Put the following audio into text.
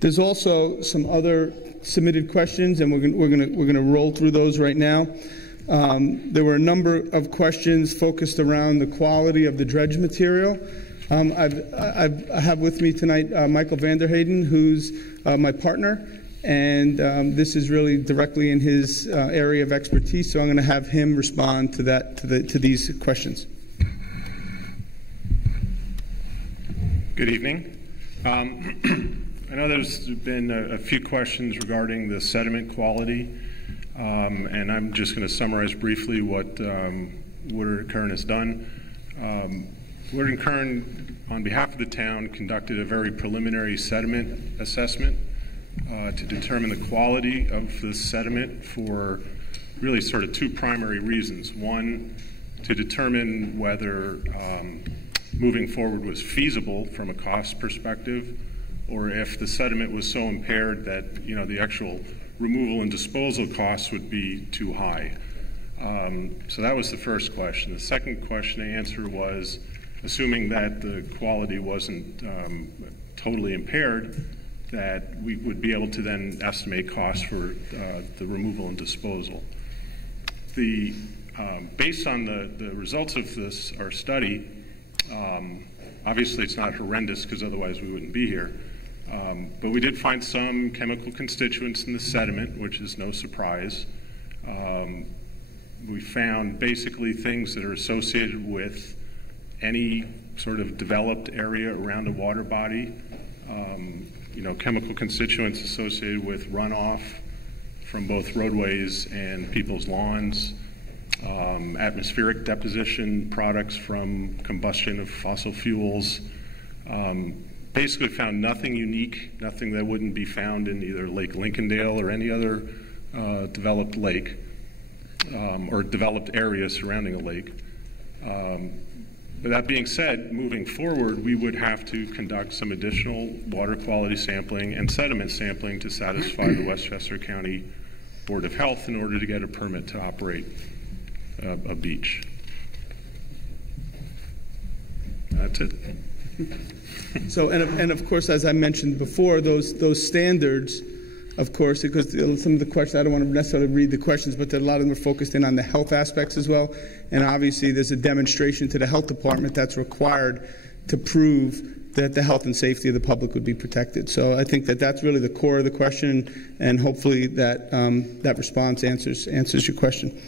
There's also some other submitted questions, and we're going to roll through those right now. There were a number of questions focused around the quality of the dredge material. I have with me tonight Michael Vanderheyden, who's my partner, and this is really directly in his area of expertise. So I'm going to have him respond to to these questions. Good evening. I know there's been a few questions regarding the sediment quality, and I'm just going to summarize briefly what Woodard & Kern has done. Woodard & Kern, on behalf of the town, conducted a very preliminary sediment assessment to determine the quality of the sediment for really sort of two primary reasons. One, to determine whether moving forward was feasible from a cost perspective, or if the sediment was so impaired that the actual removal and disposal costs would be too high. So that was the first question. The second question to answer was, assuming that the quality wasn't totally impaired, that we would be able to then estimate costs for the removal and disposal. Based on the results of our study, obviously it's not horrendous because otherwise we wouldn't be here. But we did find some chemical constituents in the sediment, which is no surprise. We found basically things that are associated with any sort of developed area around a water body. Chemical constituents associated with runoff from both roadways and people's lawns, atmospheric deposition products from combustion of fossil fuels. Basically found nothing unique, nothing that wouldn't be found in either Lake Lincolndale or any other developed lake or developed area surrounding a lake. But that being said, moving forward, we would have to conduct some additional water quality sampling and sediment sampling to satisfy the Westchester County Board of Health in order to get a permit to operate a beach. That's it. So, and of course, as I mentioned before, those standards, of course, because some of the questions, I don't want to necessarily read the questions, but a lot of them are focused in on the health aspects as well. And obviously, there's a demonstration to the health department that's required to prove that the health and safety of the public would be protected. So I think that's really the core of the question, and hopefully that response answers your question.